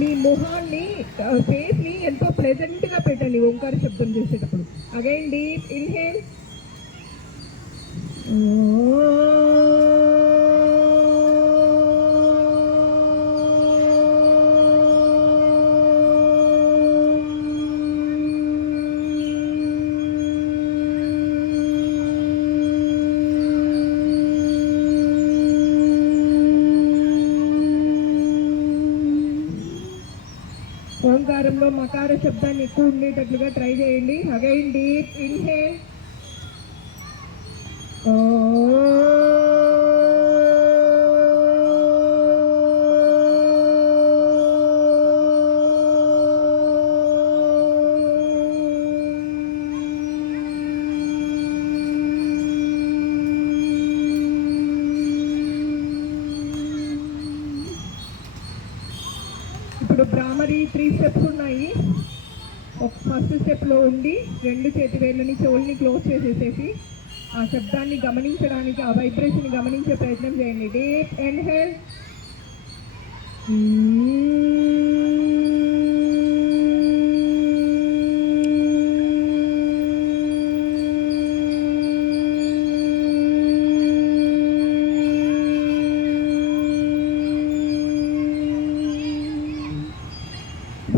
మీ మొహాన్ని ఫేస్ని ఎంతో ప్లెజెంట్గా పెట్టండి ఓంకార శబ్దం చేసేటప్పుడు. Again deep inhale. ఓంకారంలో మకార శబ్దాన్ని ఎక్కువ ఉండేటట్లుగా ట్రై చేయండి. Again deep inhale. ఇప్పుడు భ్రామరి 3 స్టెప్స్ ఉన్నాయి. ఫస్ట్ స్టెప్లో ఉండి 2 చేతి వేళ్ళని చెవుల్ని క్లోజ్ చేసేసేసి ఆ శబ్దాన్ని గమనించడానికి, ఆ వైబ్రేషన్ గమనించే ప్రయత్నం చేయండి. Deep inhale.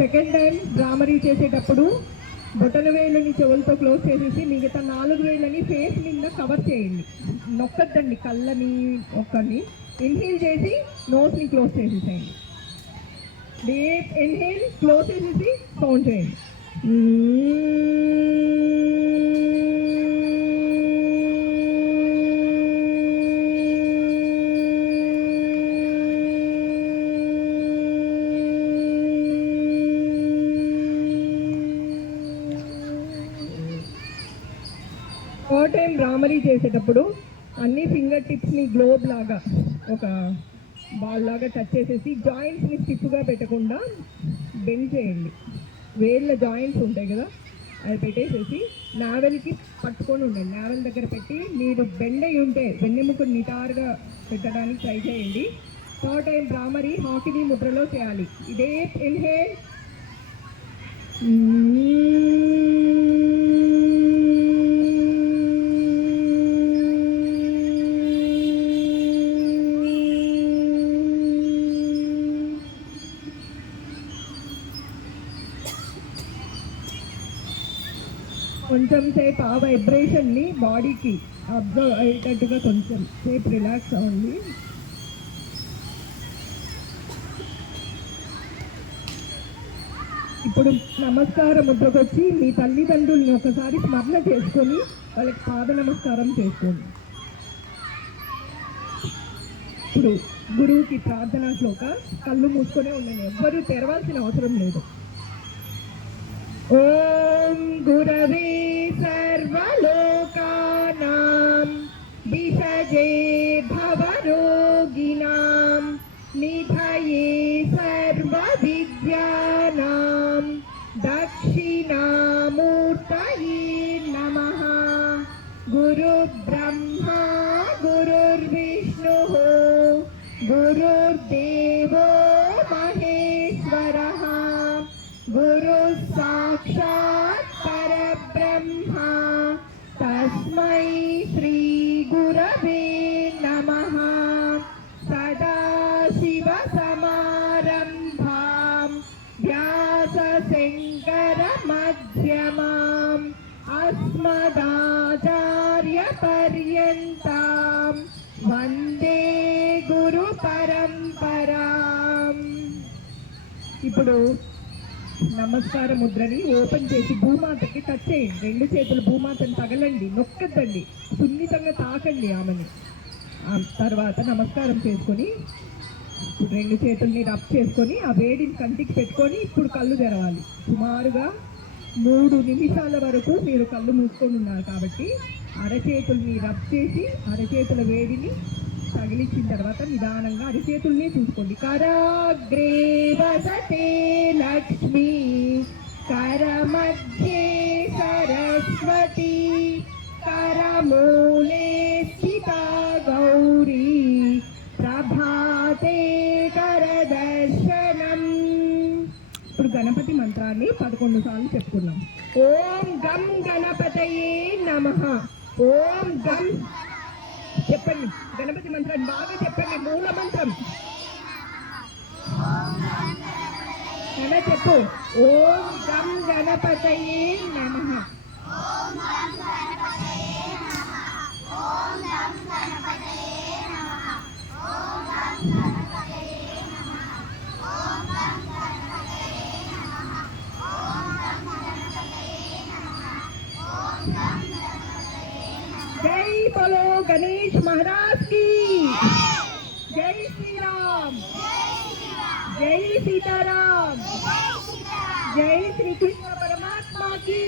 సెకండ్ టైం భ్రామరీ చేసేటప్పుడు బొటన వేళ్ళని చెవులతో క్లోజ్ చేసేసి మిగతా 4 వేళ్ళని ఫేస్ మీద కవర్ చేయండి. నొక్కద్దండి కళ్ళని ఒక్కని. ఇన్హేల్ చేసి నోస్ని క్లోజ్ చేసేసేయండి. డీప్ ఇన్హేల్, క్లోజ్ చేసేసి సౌండ్ చేయండి. థర్డ్ టైం భ్రామరీ చేసేటప్పుడు అన్ని ఫింగర్ టిప్స్ని గ్లోబ్ లాగా ఒక బాల్ లాగా టచ్ చేసేసి జాయింట్స్ని స్టిఫ్గా పెట్టకుండా బెండ్ చేయండి. వేళ్ళ జాయింట్స్ ఉంటాయి కదా, అది పెట్టేసేసి నావెల్కి పట్టుకొని ఉండండి. నావెల్ దగ్గర పెట్టి మీరు బెండ్ అయి ఉంటే వెన్నెముకను నిటారుగా పెట్టడానికి ట్రై చేయండి. థర్డ్ టైం భ్రామరీ హాకినీ ముద్రలో చేయాలి. ఇదే ఇన్హేల్. కొంచెం సేపు ఆ వైబ్రేషన్ని బాడీకి అబ్జర్వ్ అయ్యేటట్టుగా కొంచెం సేపు రిలాక్స్ అవ్వండి. ఇప్పుడు నమస్కార ముద్రకు వచ్చి మీ తల్లిదండ్రుల్ని ఒకసారి స్మరణ చేసుకొని వాళ్ళకి పాద నమస్కారం చేసుకోండి. ఇప్పుడు గురువుకి ప్రార్థనా శ్లోక. కళ్ళు మూసుకొనే ఉండండి, ఎవ్వరూ తెరవాల్సిన అవసరం లేదు. ఓం గురవే సర్వలోకానాం విషజే భవరోగిణాం నిధయే సర్వవిద్యానాం దక్షిణామూర్తయే నమః. గురుర్బ్రహ్మా గురుర్విష్ణుః గురుర్దేవో మహేశ్వరః గురుః సాక్షాత్ పరబ్రహ్మ తస్మై శ్రీ గురవే నమః. సదాశివ సమారంభాం వ్యాస శంకర మధ్యమాం అస్మదాచార్య పర్యంతాం వందే గురు పరంపరాం. ఇప్పుడు నమస్కార ముద్రని ఓపెన్ చేసి భూమాతకి టచ్ చేయండి. 2 చేతులు భూమాతని తగలండి, నొక్కద్దండి, సున్నితంగా తాకండి ఆమెని. తర్వాత నమస్కారం చేసుకొని 2 చేతుల్ని రబ్ చేసుకొని ఆ వేడిని కంటికి పెట్టుకొని ఇప్పుడు కళ్ళు తెరవాలి. సుమారుగా 3 నిమిషాల వరకు మీరు కళ్ళు మూసుకొని ఉన్నారు కాబట్టి అరచేతుల్ని రబ్ చేసి అరచేతుల వేడిని తగిలించిన తర్వాత నిదానంగా అరిచేతుల్ని చూసుకోండి. కరాగ్రే వసతే లక్ష్మి కరమధ్యే సరస్వతి కరమూలే స్థితా గౌరీ ప్రభాతే కరదర్శనం. గణపతి మంత్రాన్ని 11 సార్లు చెప్పుకున్నాం. ఓం గం గణపతయే నమః. ఓం గం చెప్పండి, గణపతి మంత్రాన్ని బాగా చెప్పండి. మూల మంత్రం చెప్పు. ఓం గం గణపతయే నమః. जय बोलो गणेश महाराज की जय श्री राम, जय सीताराम, जय श्री कृष्ण परमात्मा की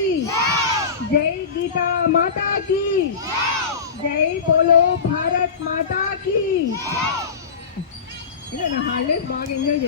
जय, गीता माता की जय, बोलो भारत माता की. హాలిడేస్ బాగా ఎంజాయ్ చేసి